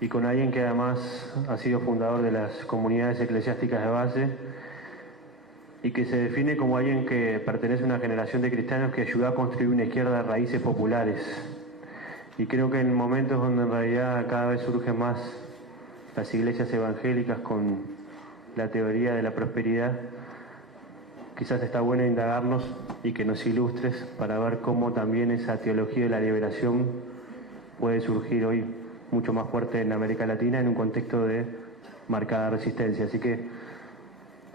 y con alguien que además ha sido fundador de las comunidades eclesiásticas de base y que se define como alguien que pertenece a una generación de cristianos que ayudó a construir una izquierda de raíces populares. Y creo que en momentos donde en realidad cada vez surgen más las iglesias evangélicas con la teoría de la prosperidad, quizás está bueno indagarnos y que nos ilustres para ver cómo también esa teología de la liberación puede surgir hoy mucho más fuerte en América Latina en un contexto de marcada resistencia. Así que,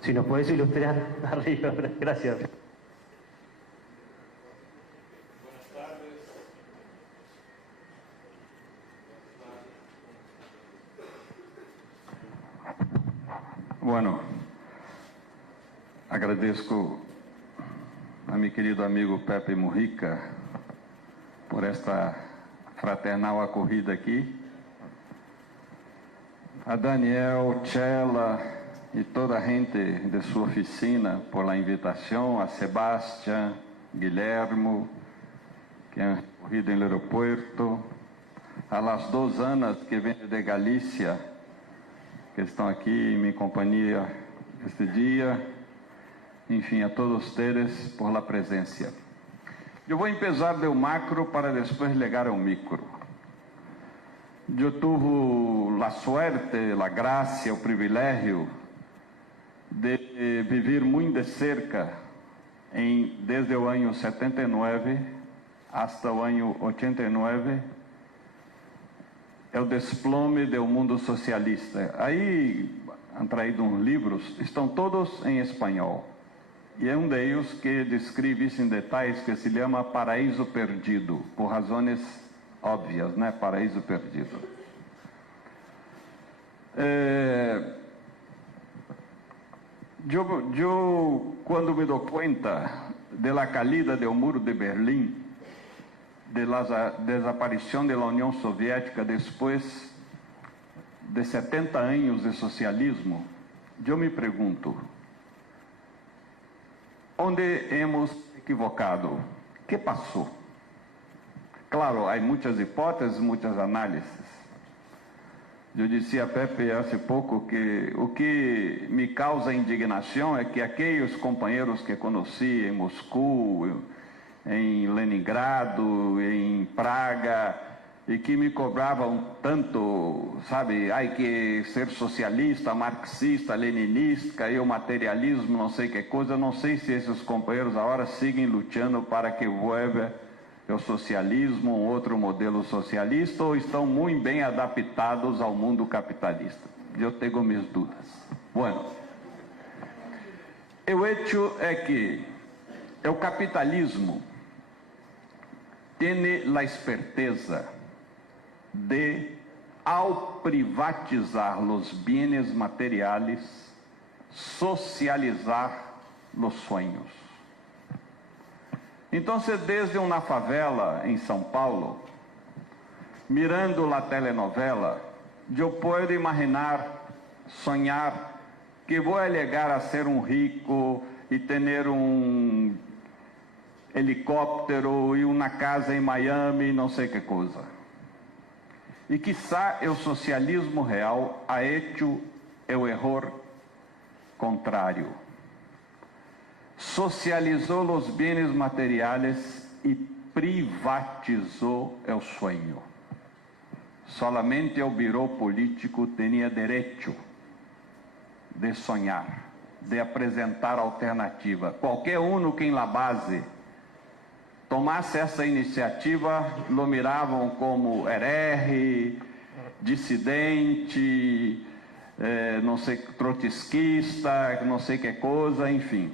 si nos podés ilustrar, arriba, gracias. Buenas tardes. Bueno, agradeço a meu querido amigo Pepe Mujica por esta fraternal acolhida aqui, a Daniel, Chela e toda a gente de sua oficina por la invitação, a Sebastián, Guilhermo, que han corrido em aeroporto, a las 2 Anas que vêm de Galícia, que estão aqui em minha companhia este dia, enfim, a todos vocês por la presença. Eu vou empezar do macro para depois ligar ao micro. Eu tive a suerte, a graça, o privilégio de viver muito de cerca desde o ano 79 até o ano 89, o desplome do mundo socialista. Aí han traído uns livros, estão todos em espanhol. E é um deles que descreve isso em detalhes, que se chama Paraíso Perdido, por razões óbvias, né? Paraíso Perdido. Eu, quando me dou conta da caída do muro de Berlim, da desaparição da União Soviética depois de 70 anos de socialismo, eu me pergunto, onde hemos equivocado? O que passou? Claro, há muitas hipóteses, muitas análises. Eu disse a Pepe há pouco que o que me causa indignação é que aqueles companheiros que conheci em Moscou, em Leningrado, em Praga, e que me cobravam tanto, sabe, ai que ser socialista, marxista, leninista, e o materialismo, não sei que coisa, não sei se esses companheiros agora seguem lutando para que vuelva o socialismo, um outro modelo socialista, ou estão muito bem adaptados ao mundo capitalista. Eu tenho minhas dúvidas. Bueno, o hecho é que o capitalismo tem a esperteza de, ao privatizar os bens materiais, socializar os sonhos. Então, desde uma favela em São Paulo, mirando a telenovela, eu posso imaginar, sonhar que vou chegar a ser um rico e ter um helicóptero e uma casa em Miami, não sei que coisa. E quizá o socialismo real ha hecho o erro contrário. Socializou os bens materiais e privatizou o sonho. Solamente o birô político tinha direito de sonhar, de apresentar alternativa. Qualquer um que em la base tomasse essa iniciativa, lo miravam como herege, dissidente, não sei, trotskista, não sei que coisa, enfim.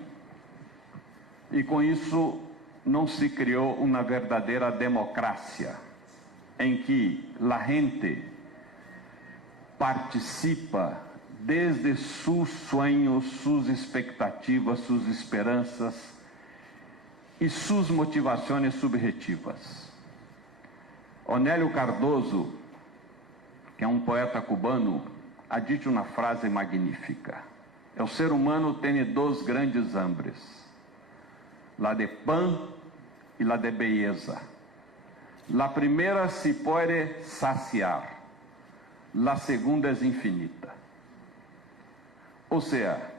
E com isso não se criou uma verdadeira democracia, em que a gente participa desde seus sonhos, suas expectativas, suas esperanças e suas motivações subjetivas. Onélio Cardoso, que é um poeta cubano, ha dito uma frase magnífica: o ser humano tem 2 grandes hambres, la de pan e la de belleza. La primeira se pode saciar, la segunda es infinita. O sea,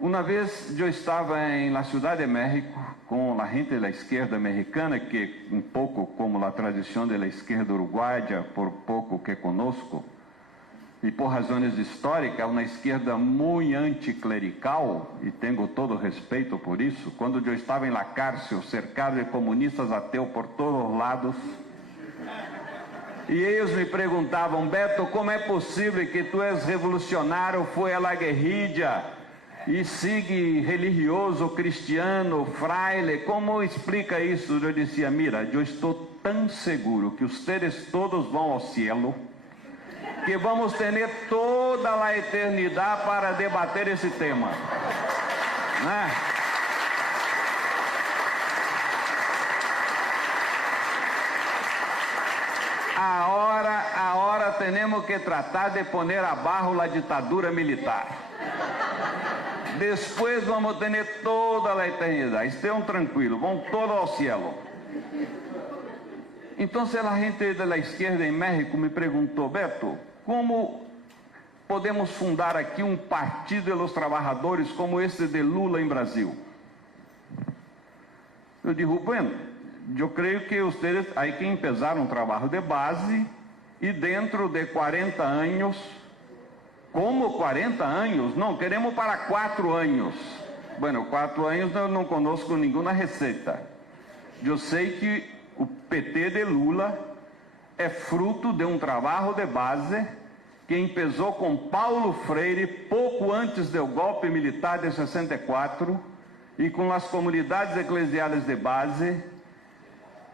una vez yo estaba en la Ciudad de México con la gente de la izquierda mexicana, que un poco como la tradición de la izquierda uruguaya, por poco que conozco, y por razones históricas, una izquierda muy anticlerical, y tengo todo respeto por isso. Quando eu estava em la cárcel, cercado de comunistas ateus por todos os lados, e eles me perguntavam: Beto, como é possível que tu és revolucionário, foi a la guerrilla, e sigue religioso, cristiano, fraile, como explica isso? Eu dizia: mira, eu estou tão seguro que vocês todos vão ao cielo, que vamos ter toda a eternidade para debater esse tema, né? Agora temos que tratar de poner abaixo a ditadura militar. Depois vamos ter toda a eternidade. Estejam tranquilos, vão todos ao cielo. Então, a gente da esquerda em México me perguntou: Beto, como podemos fundar aqui um partido dos trabalhadores como esse de Lula em Brasil? Eu digo: bueno, eu creio que vocês aí que empezaram um trabalho de base e dentro de 40 anos, como 40 anos? Não, queremos para 4 anos. Bueno, 4 anos eu não conosco nenhuma receita. Eu sei que o PT de Lula é fruto de um trabalho de base que começou com Paulo Freire pouco antes do golpe militar de 64 e com as comunidades eclesiais de base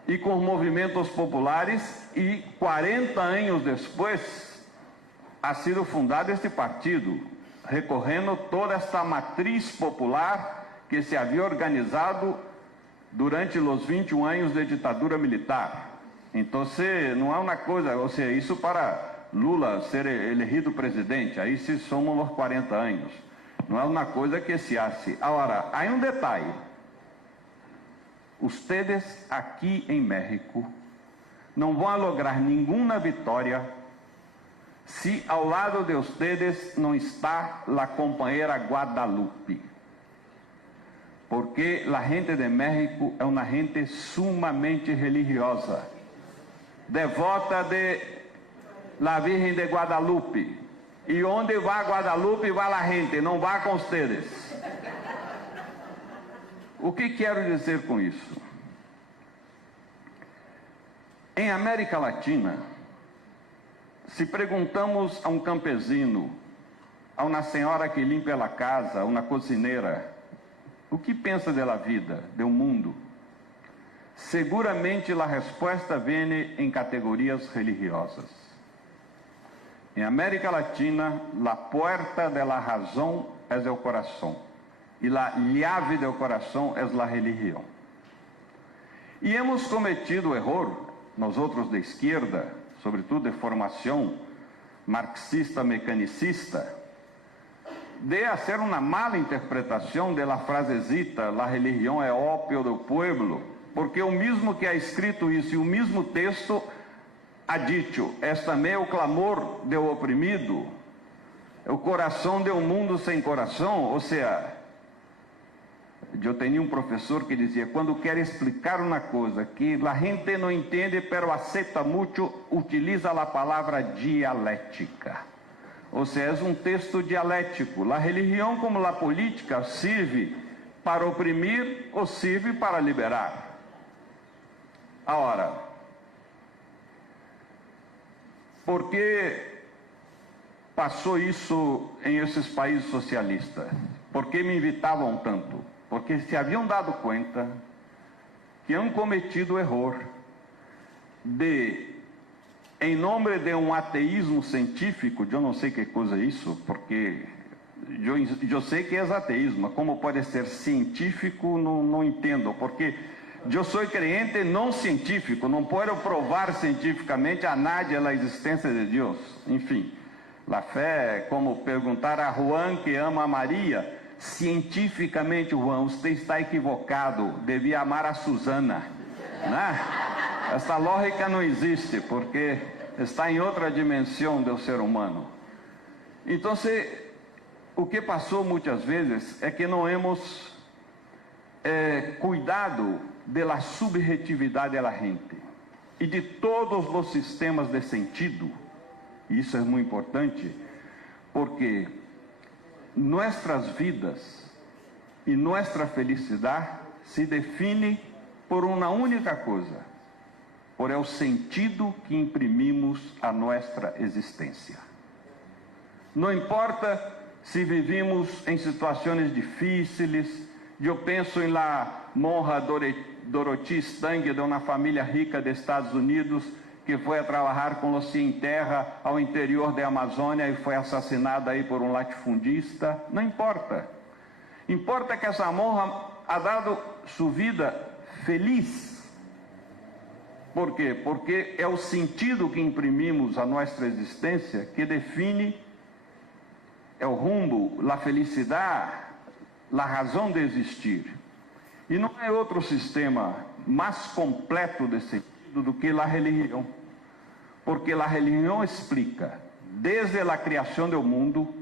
e com os movimentos populares, e 40 anos depois ha sido fundado este partido, recorrendo toda esta matriz popular que se havia organizado durante os 21 anos de ditadura militar. Então, não é uma coisa, ou seja, isso para Lula ser elegido presidente, aí se somam os 40 anos. Não é uma coisa que se hace. Agora, há um detalhe. Ustedes aqui em México não vão lograr nenhuma vitória se ao lado de ustedes não está a companheira Guadalupe. Porque a gente de México é uma gente sumamente religiosa, devota de la Virgen de Guadalupe. E onde vai Guadalupe, vai a gente, não vai com ustedes. O que quero dizer com isso? Em América Latina, se perguntamos a um campesino, a uma senhora que limpa a casa, a uma cozinheira, o que pensa da vida, do mundo? Seguramente a resposta vem em categorias religiosas. Em América Latina, a porta da razão é o coração. E a llave do coração é a religião. E hemos cometido o erro, nós outros de esquerda, sobretudo de formação marxista mecanicista, de fazer uma mala interpretação da frasezita: a religião é ópio do povo, porque o mesmo que ha escrito isso e o mesmo texto ha dito: és também o clamor do oprimido, o coração de um mundo sem coração. Ou seja, eu tinha um professor que dizia: quando quer explicar uma coisa que a gente não entende, pero aceita muito, utiliza a palavra dialética. Ou seja, é um texto dialético. A religião, como a política, serve para oprimir ou serve para liberar. Agora, por que passou isso em esses países socialistas? Por que me invitavam tanto? Porque se haviam dado conta que han cometido o erro de, em nome de um ateísmo científico, eu não sei que coisa é isso, porque eu sei que é ateísmo, mas como pode ser científico, não entendo, porque eu sou crente não científico, não posso provar cientificamente a nadie a existência de Deus. Enfim, a fé é como perguntar a Juan que ama a Maria: cientificamente, Juan, você está equivocado, devia amar a Susana, né? Essa lógica não existe, porque está em outra dimensão do ser humano. Então, o que passou muitas vezes é que não hemos cuidado da subjetividade da gente e de todos os sistemas de sentido. Isso é muito importante, porque nossas vidas e nossa felicidade se define por uma única coisa, por o sentido que imprimimos a nossa existência. Não importa se vivimos em situações difíceis. Eu penso em la monja Dorothy Stang, de uma família rica dos Estados Unidos, que foi a trabalhar com os sem terra ao interior da Amazônia e foi assassinada aí por um latifundista. Não importa. Importa que essa monja ha dado sua vida feliz. Por quê? Porque é o sentido que imprimimos à nossa existência que define o rumo, a felicidade, a razão de existir. E não é outro sistema mais completo de sentido do que a religião. Porque a religião explica, desde a criação do mundo,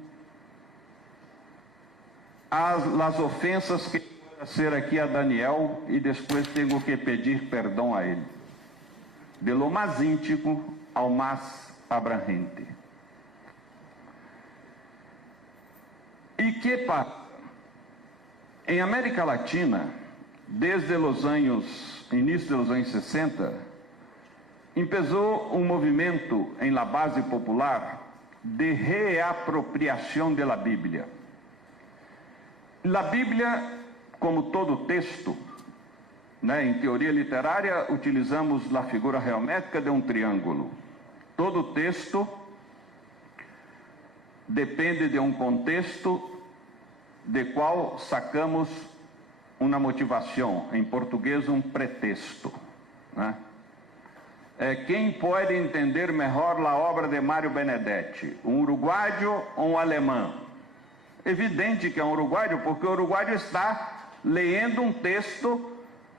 as ofensas que podem ser aqui a Daniel, e depois tenho que pedir perdão a ele. De lo mais íntimo ao mais abrangente. E que passa? Em América Latina, desde início dos anos 60, começou um movimento em la base popular de reapropriação da Bíblia. A Bíblia, como todo texto, em teoria literária, utilizamos a figura geométrica de um triângulo. Todo texto depende de um contexto de qual sacamos uma motivação, em português um pretexto. Quem pode entender melhor a obra de Mário Benedetti, um uruguaio ou um alemão? Evidente que é um uruguaio, porque o uruguaio está lendo um texto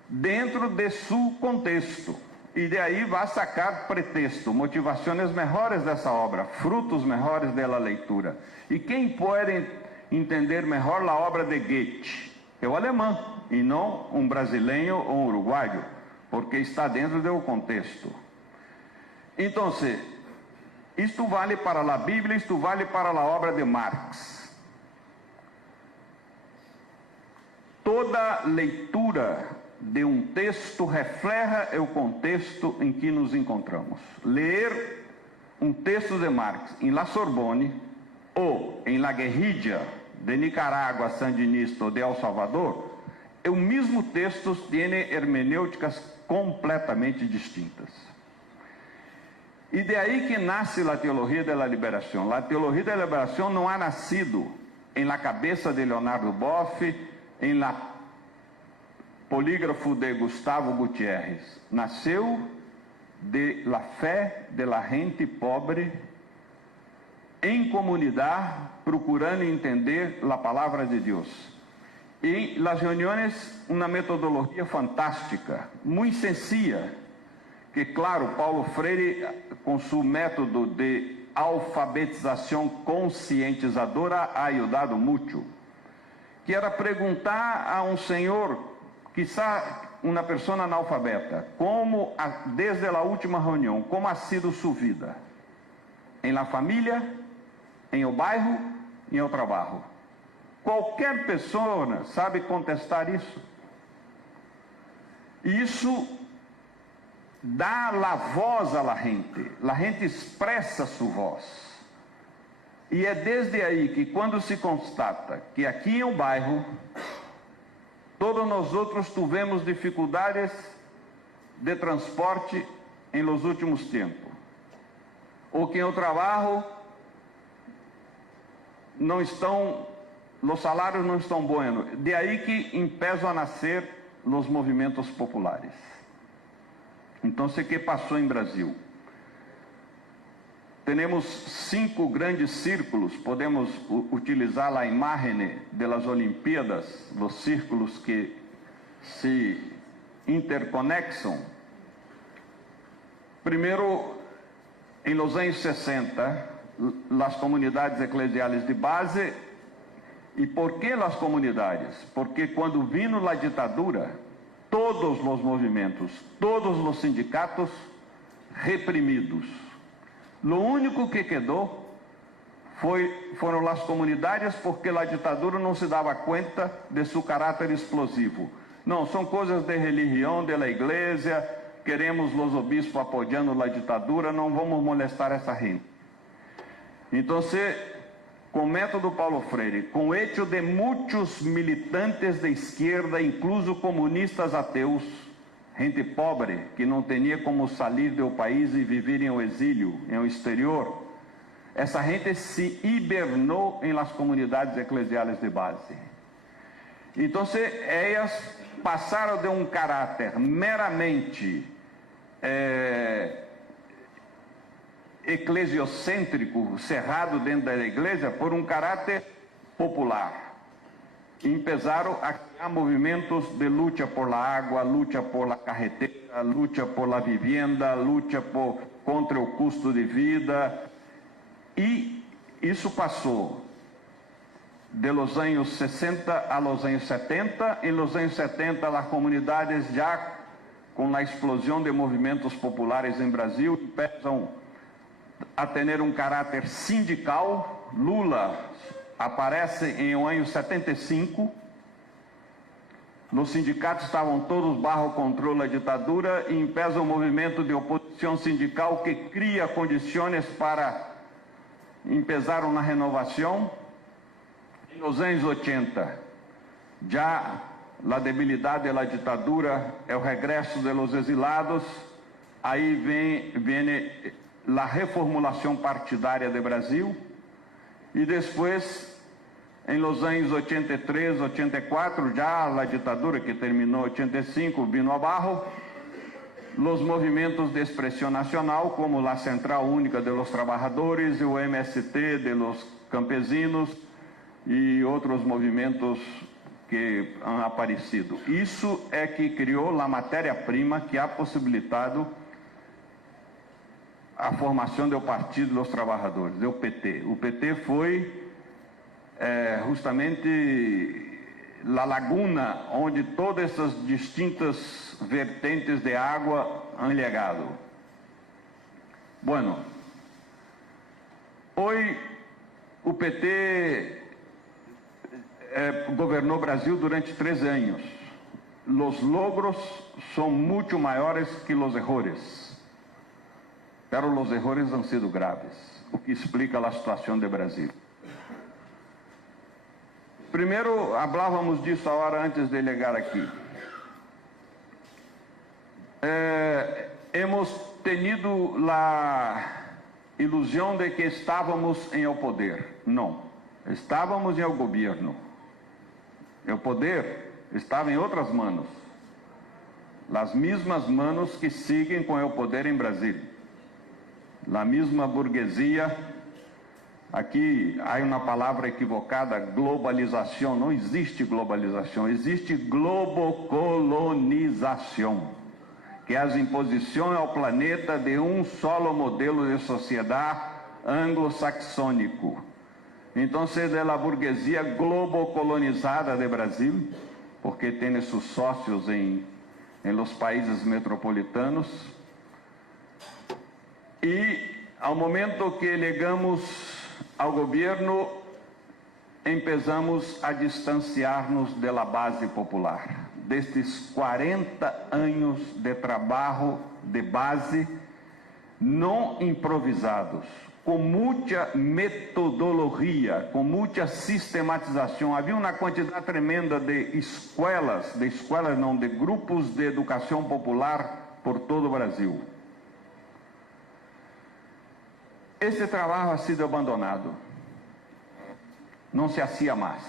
dentro de seu contexto, e de aí vai sacar pretexto, motivações melhores dessa obra, frutos melhores dela leitura. E quem pode entender melhor a obra de Goethe? É o alemão, e não um brasileiro ou um uruguaio, porque está dentro do contexto. Então, isto vale para a Bíblia, isto vale para a obra de Marx. Toda leitura de um texto reflete o contexto em que nos encontramos. Ler um texto de Marx em La Sorbonne ou em La Guerrilla de Nicarágua, Sandinista ou de El Salvador, o mesmo texto tem hermenêuticas completamente distintas. E de aí que nasce a teologia da liberação. A teologia da liberação não ha nascido em la cabeça de Leonardo Boff, em la polígrafo de Gustavo Gutiérrez. Nasceu de la fé de la gente pobre em comunidade, procurando entender a palavra de Deus. E nas reuniões, uma metodologia fantástica, muito sencilla, que, claro, Paulo Freire, com seu método de alfabetização conscientizadora, ha ajudado muito, que era perguntar a um senhor, quizá uma pessoa analfabeta, desde a última reunião, como ha sido sua vida? Em la família, em o bairro, em o trabalho. Qualquer pessoa sabe contestar isso. Isso dá a voz à gente expressa sua voz. E é desde aí que, quando se constata que aqui em um bairro, todos nós outros tivemos dificuldades de transporte em los últimos tempos, ou que em o trabalho não estão, os salários não estão bons. De aí que empiezam a nascer os movimentos populares. Então, o que passou em Brasil? Temos 5 grandes círculos, podemos utilizar a imagem das Olimpíadas, os círculos que se interconexam. Primeiro, em los anos 60, as comunidades eclesiais de base. E por que as comunidades? Porque quando vino a ditadura, todos os movimentos, todos os sindicatos reprimidos. Lo único que quedou foram as comunidades, porque a ditadura não se dava conta de seu caráter explosivo. Não, são coisas de religião, de la igreja, queremos os obispos apoiando a ditadura, não vamos molestar essa gente. Então, com o método Paulo Freire, com o hecho de muitos militantes de esquerda, incluso comunistas ateus, gente pobre que não tinha como sair do país e viver em um exílio, em um exterior, essa gente se hibernou em las comunidades eclesiais de base. Então, elas passaram de um caráter meramente eclesiocêntrico, cerrado dentro da igreja, por um caráter popular. E empezaram a criar movimentos de luta por la água, luta por la carretera, luta por la vivienda, luta contra o custo de vida. E isso passou de los anos 60 a los anos 70. Em los anos 70, as comunidades, já com a explosão de movimentos populares em Brasil, começam a ter um caráter sindical. Lula aparece em um ano 75. Os sindicatos estavam todos bajo controle da ditadura e empieza um movimento de oposição sindical que cria condições para empezar uma renovação. Nos anos 80, já a debilidade da ditadura, é o regresso de los exilados, aí vem a reformulação partidária do Brasil, e depois, em los anos 83, 84, já a ditadura que terminou em 85, vino abaixo, os movimentos de expressão nacional, como a Central Única de los Trabajadores, o MST de los Campesinos e outros movimentos que han aparecido. Isso é que criou a matéria-prima que ha possibilitado a formação do Partido dos Trabalhadores, do PT. O PT foi justamente a laguna onde todas essas distintas vertentes de água han llegado. Bueno, hoje o PT governou o Brasil durante 13 anos. Os logros são muito maiores que os errores. Pero os errores han sido graves, o que explica a situação do Brasil. Primeiro, falávamos disso agora antes de chegar aqui. Hemos tenido a ilusão de que estávamos em el poder. Não, estávamos em el governo. O poder estava em outras manos. As mesmas manos que seguem com o poder em Brasília. A mesma burguesia. Aqui há uma palavra equivocada, globalização. Não existe globalização, existe globocolonização, que é a imposição ao planeta de um solo modelo de sociedade anglo-saxônico. Então, é a burguesia globocolonizada de Brasil, porque tem seus sócios em los países metropolitanos. E, ao momento que chegamos ao governo, empezamos a distanciar-nos da base popular. Destes 40 anos de trabalho de base, não improvisados, com muita metodologia, com muita sistematização. Havia uma quantidade tremenda de grupos de educação popular por todo o Brasil. Esse trabalho ha sido abandonado. Não se hacía mais.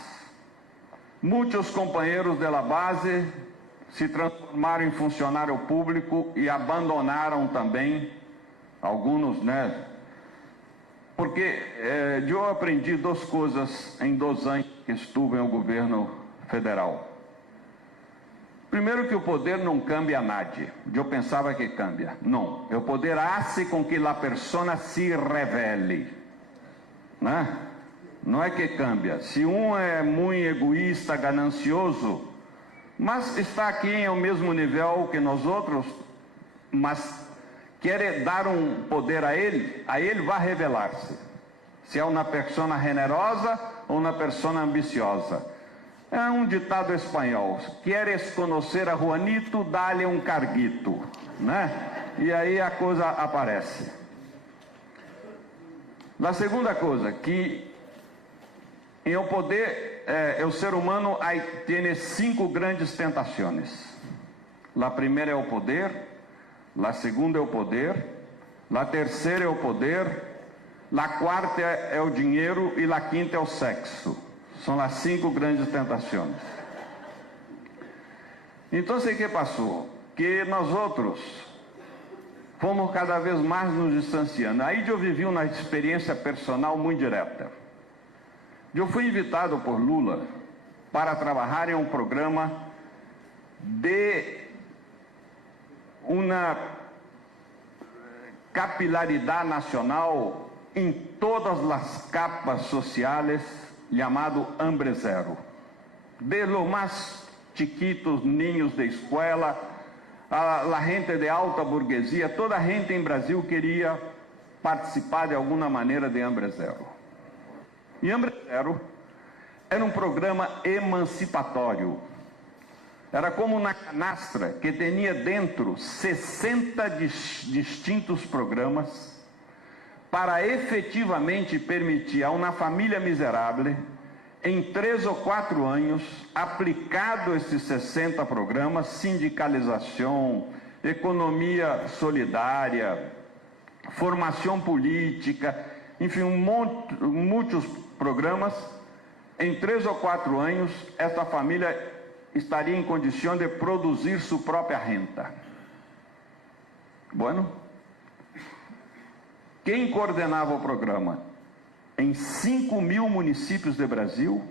Muitos companheiros da base se transformaram em funcionário público e abandonaram também, alguns, né? Porque eu aprendi duas coisas em 2 anos que estive no governo federal. Primeiro que o poder não cambia a nadie. Eu pensava que cambia. Não. O poder hace com que a persona se revele. Né? Não é que cambia. Se um é muito egoísta, ganancioso, mas está aqui em o mesmo nível que nós outros, mas quer dar um poder a ele vai revelar-se. Se é uma persona generosa ou uma persona ambiciosa. É um ditado espanhol: queres conhecer a Juanito, dá-lhe um carguito, né? E aí a coisa aparece. A segunda coisa, que em o poder, o ser humano tem 5 grandes tentações. A primeira é o poder, a segunda é o poder, a terceira é o poder, a quarta é o dinheiro e a quinta é o sexo. São as 5 grandes tentações. Então, o que passou? Que nós outros fomos cada vez mais nos distanciando. Aí eu vivi uma experiência personal muito direta. Eu fui invitado por Lula para trabalhar em um programa de uma capilaridade nacional em todas as capas sociais, chamado Hambre Zero. De los más chiquitos niños de escola, a gente de alta burguesia, toda a gente em Brasil queria participar de alguma maneira de Hambre Zero. E Hambre Zero era um programa emancipatório. Era como uma canastra que tinha dentro 60 distintos programas para efetivamente permitir a uma família miserável, em 3 ou 4 anos, aplicado esses 60 programas, sindicalização, economia solidária, formação política, enfim, muitos programas, em 3 ou 4 anos, esta família estaria em condição de produzir sua própria renda. Bueno? Quem coordenava o programa? Em 5.000 municípios do Brasil,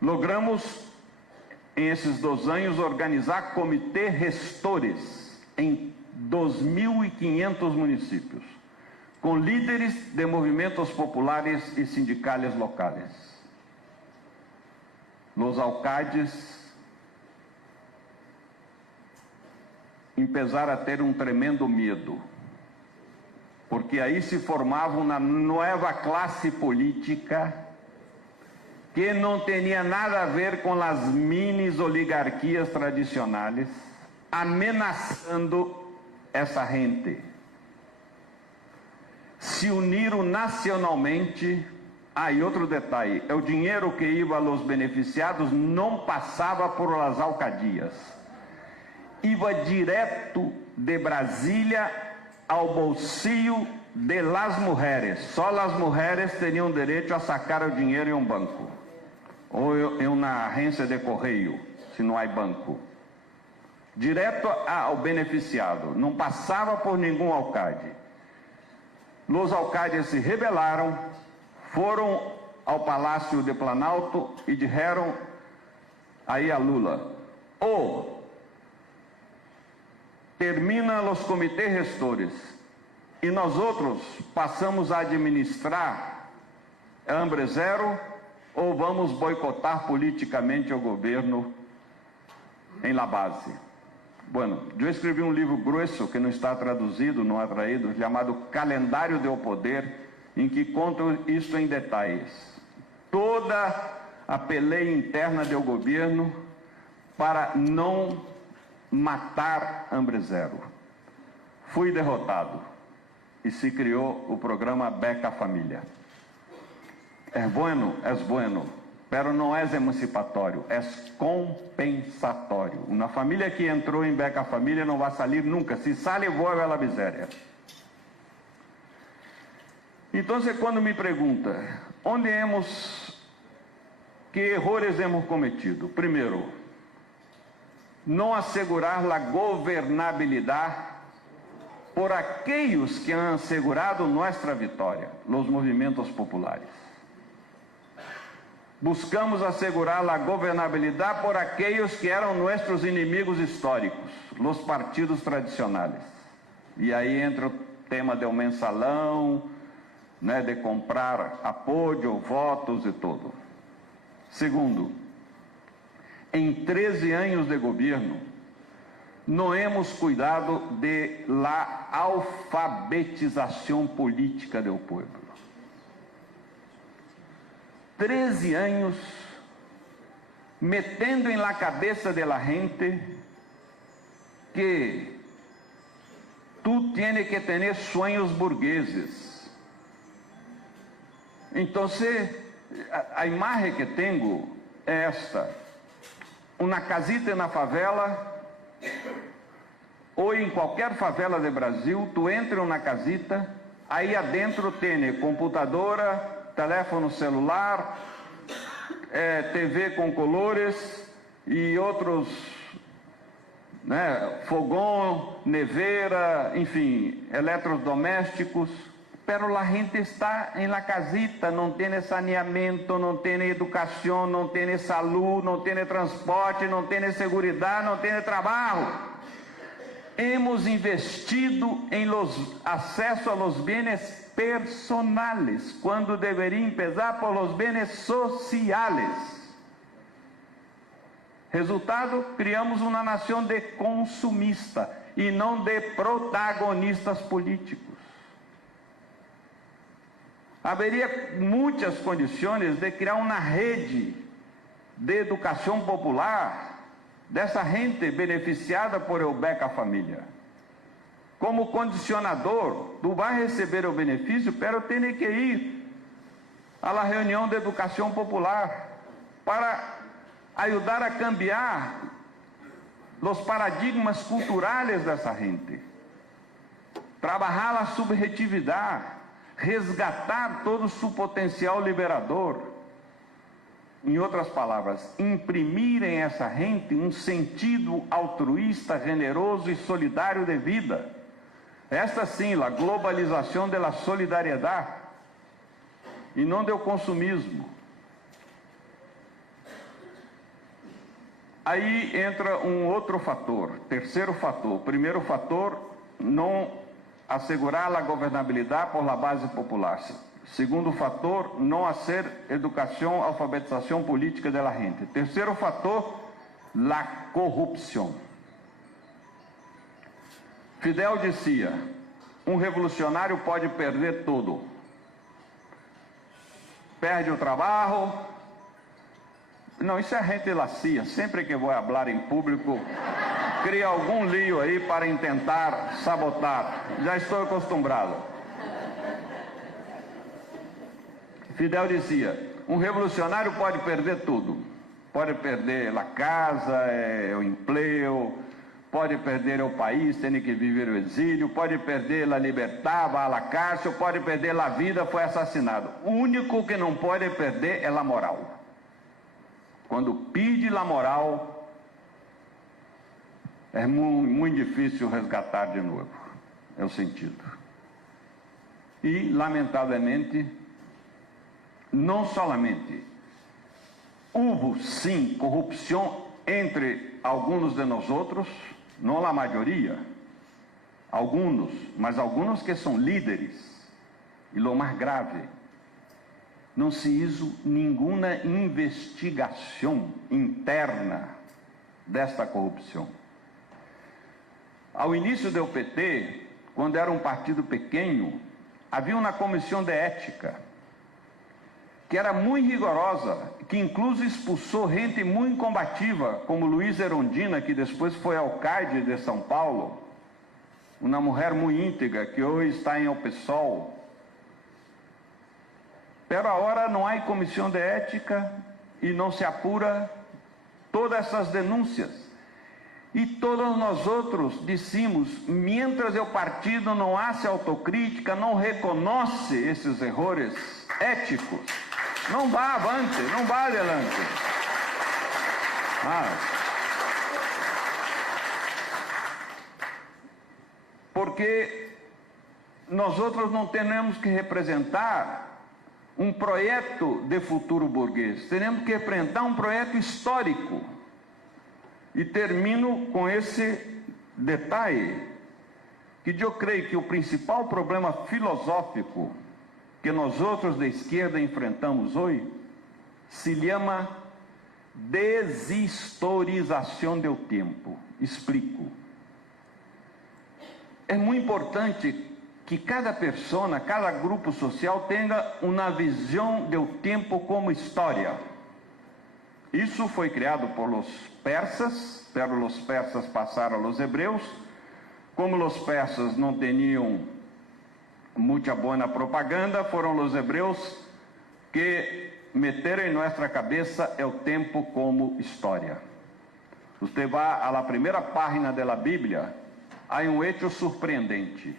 logramos, em esses 2 anos, organizar comitês gestores em 2.500 municípios, com líderes de movimentos populares e sindicais locais. Os alcaldes começaram a ter um tremendo medo, porque aí se formava uma nova classe política que não tinha nada a ver com as mini oligarquias tradicionais, ameaçando essa gente. Se uniram nacionalmente. E outro detalhe, o dinheiro que ia aos beneficiados não passava por as alcadias. Ia direto de Brasília ao bolsillo de las mulheres. Só as mulheres teriam direito a sacar o dinheiro em um banco. Ou em uma agência de correio, se não há banco. Direto ao beneficiado. Não passava por nenhum alcalde. Os alcaldes se rebelaram, foram ao Palácio de Planalto e disseram aí a Lula: ou termina os comitês gestores e nós outros passamos a administrar Hambre Zero, ou vamos boicotar politicamente o governo em la base. Bueno, eu escrevi um livro grueso que não está traduzido, não é traído, chamado Calendário do Poder, em que conto isso em detalhes. Toda a peleia interna do governo para não matar Hambre Zero. Fui derrotado e se criou o programa Beca Família. É bueno, pero não é emancipatório, é compensatório. Uma família que entrou em Beca Família não vai sair nunca. Se sai, vuelve a la miséria. Então, quando me pergunta, que erros hemos cometido? Primeiro, não assegurar a governabilidade por aqueles que han assegurado nossa vitória, os movimentos populares. buscamos asegurar a governabilidade por aqueles que eram nossos inimigos históricos, os partidos tradicionais. E aí entra o tema do mensalão, né, de comprar apoio, votos e tudo. Segundo, em 13 anos de governo, não hemos cuidado de la alfabetização política do povo. 13 anos metendo em la cabeça de la gente que tu tienes que ter sonhos burgueses. Então, a imagem que tenho é esta: uma casita na favela, ou em qualquer favela do Brasil, tu entra na casita, aí adentro tem computadora, telefone celular, TV com colores e outros, né, fogão, neveira, enfim, eletrodomésticos. Pero a gente está em la casita, não tem saneamento, não tem educação, não tem saúde, não tem transporte, não tem segurança, não tem trabalho. Hemos investido em acesso a los bienes personales, quando deveria empezar por los bienes sociales. Resultado, criamos uma nação de consumista e não de protagonistas políticos. Haveria muitas condições de criar uma rede de educação popular dessa gente beneficiada por el Beca Família. Como condicionador, tu vai receber o benefício, pero tem que ir à la reunião de educação popular para ajudar a cambiar os paradigmas culturais dessa gente, trabalhar a subjetividade, resgatar todo o seu potencial liberador. Em outras palavras, imprimir em essa gente um sentido altruísta, generoso e solidário de vida. Esta sim, a globalização da solidariedade, e não do consumismo. Aí entra um outro fator, terceiro fator. O primeiro fator, não assegurar a governabilidade por la base popular. Segundo fator, não hacer educação, alfabetização política da gente. Terceiro fator, la corrupção. Fidel dizia: um revolucionário pode perder tudo. Perde o trabalho. Não, isso é gente lacia. Sempre que vou falar em público, cria algum lío aí para tentar sabotar. Já estou acostumado. Fidel dizia: um revolucionário pode perder tudo. Pode perder a casa, o emprego, pode perder o país, tem que viver o exílio, pode perder a liberdade, vai à cárcel, pode perder a vida, foi assassinado. O único que não pode perder é a moral. Quando pede a moral, é muito difícil resgatar de novo. É o sentido. E, lamentavelmente, não somente houve sim corrupção entre alguns de nós outros, não a maioria, alguns, mas alguns que são líderes, e o mais grave, não se hizo nenhuma investigação interna desta corrupção. Ao início do PT, quando era um partido pequeno, havia uma comissão de ética que era muito rigorosa, que incluso expulsou gente muito combativa, como Luiz Erundina, que depois foi alcalde de São Paulo, uma mulher muito íntegra, que hoje está em PSOL. Pero agora não há comissão de ética e não se apura todas essas denúncias. E todos nós outros dissemos, mientras o partido não hace autocrítica, não reconhece esses erros éticos, não vá avante, não vá adelante. Porque nós outros não temos que representar um projeto de futuro burguês, teremos que enfrentar um projeto histórico. E termino com esse detalhe, que eu creio que o principal problema filosófico que nós outros da esquerda enfrentamos hoje se chama deshistorização do tempo. Explico. É muito importante que cada pessoa, cada grupo social tenha uma visão do tempo como história. Isso foi criado por os persas, pero os persas passaram aos hebreus. Como os persas não tinham muita boa propaganda, foram os hebreus que meteram em nossa cabeça o tempo como história. Você vai à primeira página da Bíblia, há um hecho surpreendente.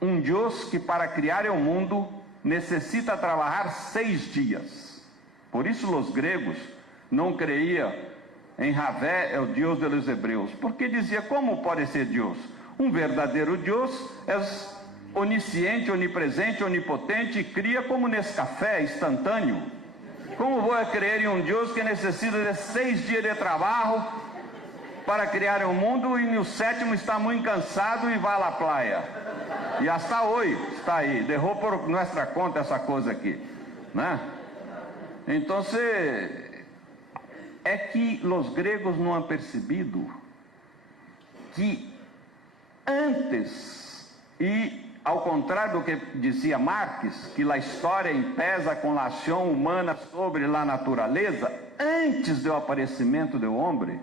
Um Deus que para criar o mundo necessita trabalhar 6 dias. Por isso os gregos não creiam em Javé, o Deus dos hebreus, porque dizia, como pode ser Deus? Um verdadeiro Deus é onisciente, onipresente, onipotente e cria como nesse café instantâneo. Como vou crer em um Deus que necessita de 6 dias de trabalho para criar o mundo e no 7º está muito cansado e vai à praia? E hasta hoje está aí, derrou por nossa conta essa coisa aqui, né? Então, é que os gregos não han percebido que antes, e ao contrário do que dizia Marx, que a história pesa com a ação humana sobre a natureza, antes do aparecimento do homem,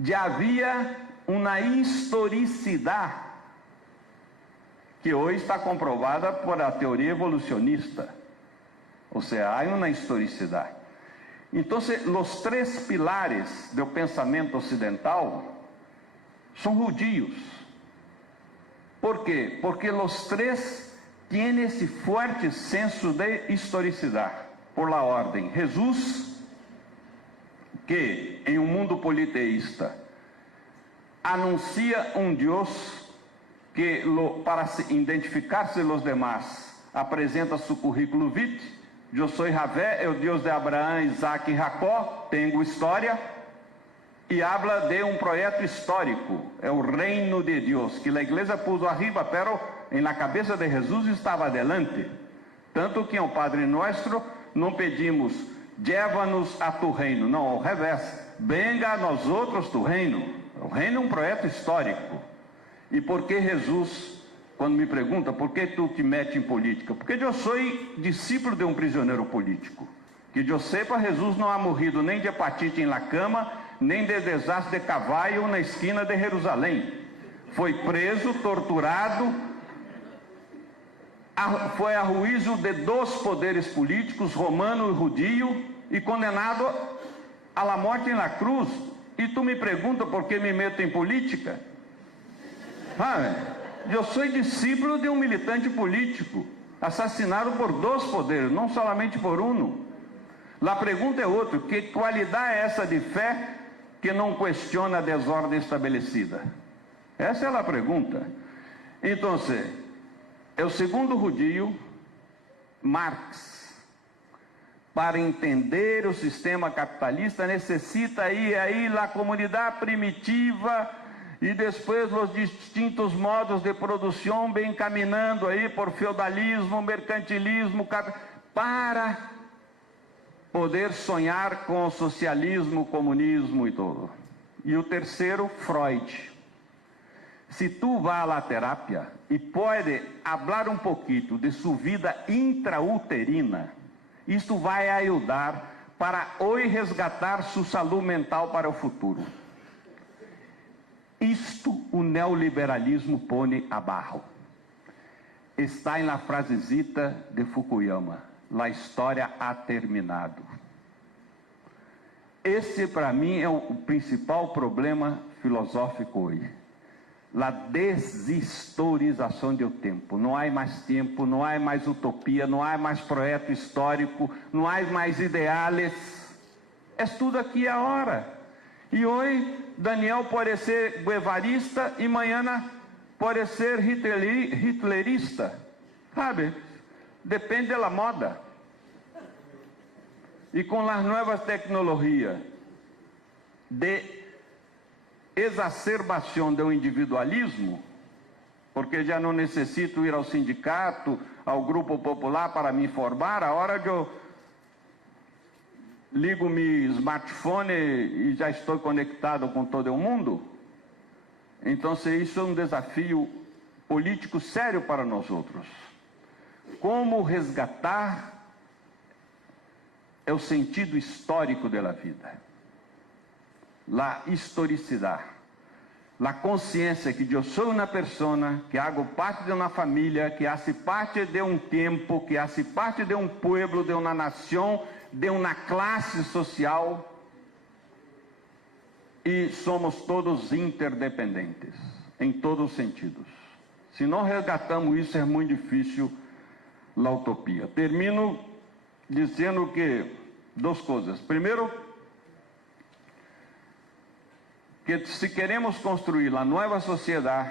já havia uma historicidade que hoje está comprovada por a teoria evolucionista. Ou seja, há uma historicidade. Então, os 3 pilares do pensamento ocidental são judios. Por quê? Porque os 3 têm esse forte senso de historicidade. Por la ordem, Jesus, que em um mundo politeísta anuncia um Deus que, para identificar-se os demais, apresenta seu currículo vitae. Eu sou Javé, o Deus de Abraão, Isaac e Jacó, tenho história, e habla de um projeto histórico, é o reino de Deus, que a igreja pôs arriba, pero em la cabeça de Jesus estava adelante. Tanto que em o Padre Nuestro não pedimos, leva-nos a tu reino, não, ao revés, venga a nós outros tu reino. O reino é um projeto histórico. E por que Jesus, quando me pergunta, por que tu te metes em política? Porque eu sou discípulo de um prisioneiro político. Que eu sepa, Jesus não ha morrido nem de hepatite em la cama, nem de desastre de cavalo na esquina de Jerusalém. Foi preso, torturado, foi a juízo de 2 poderes políticos, romano e judio, e condenado à morte na cruz. E tu me pergunta por que me meto em política? Eu sou discípulo de um militante político, assassinado por 2 poderes, não somente por um. A pergunta é outra, que qualidade é essa de fé que não questiona a desordem estabelecida? Essa é a pergunta. Então, é o segundo judio, Marx, para entender o sistema capitalista, necessita ir aí a comunidade primitiva e depois os distintos modos de produção bem caminhando aí por feudalismo, mercantilismo, para poder sonhar com o socialismo, o comunismo e tudo. E o terceiro, Freud. Se tu vai à terapia e pode falar um pouquinho de sua vida intrauterina, isto vai ajudar para hoje resgatar sua saúde mental para o futuro. Isto o neoliberalismo põe abaixo. Está na frasezita de Fukuyama: a história ha terminado. Esse, para mim, é o principal problema filosófico hoje. A deshistorização do tempo. Não há mais tempo, não há mais utopia, não há mais projeto histórico, não há mais ideais. É tudo aqui a hora. E hoje, Daniel pode ser guevarista e amanhã pode ser hitlerista. Sabe? depende da moda. E com as novas tecnologias de exacerbação do individualismo, porque já não necessito ir ao sindicato, ao grupo popular para me informar, a hora que eu ligo meu smartphone e já estou conectado com todo o mundo. Então, isso é um desafio político sério para nós outros. Como resgatar o sentido histórico da vida, a historicidade, a consciência que eu sou uma pessoa, que hago parte de uma família, que hace parte de um tempo, que hace parte de um pueblo, de uma nação, de uma classe social, e somos todos interdependentes, em todos os sentidos. Se não resgatamos isso, é muito difícil a utopia. Termino dizendo que duas coisas. Primeiro, que se queremos construir a nova sociedade,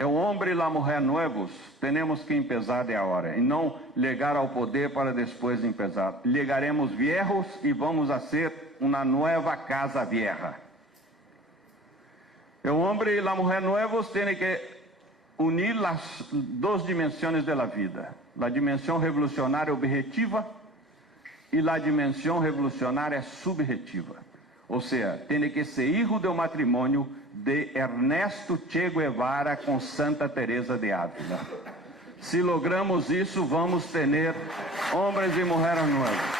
o homem e a mulher novos, temos que empezar de agora, e não chegar ao poder para depois empezar. Chegaremos viejos e vamos a ser uma nova casa vieja. O homem e a mulher novos têm que unir as duas dimensões da vida, a dimensão revolucionária objetiva e a dimensão revolucionária subjetiva. Ou seja, tem que ser filho do matrimônio de Ernesto Che Guevara com Santa Teresa de Ávila. Se logramos isso, vamos ter homens e mulheres novos.